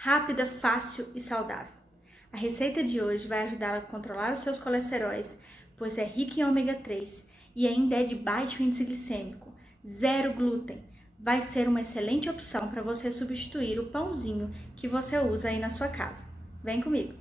rápida, fácil e saudável. A receita de hoje vai ajudá-la a controlar os seus colesteróis, pois é rica em ômega 3 e ainda é de baixo índice glicêmico, zero glúten. Vai ser uma excelente opção para você substituir o pãozinho que você usa aí na sua casa. Vem comigo!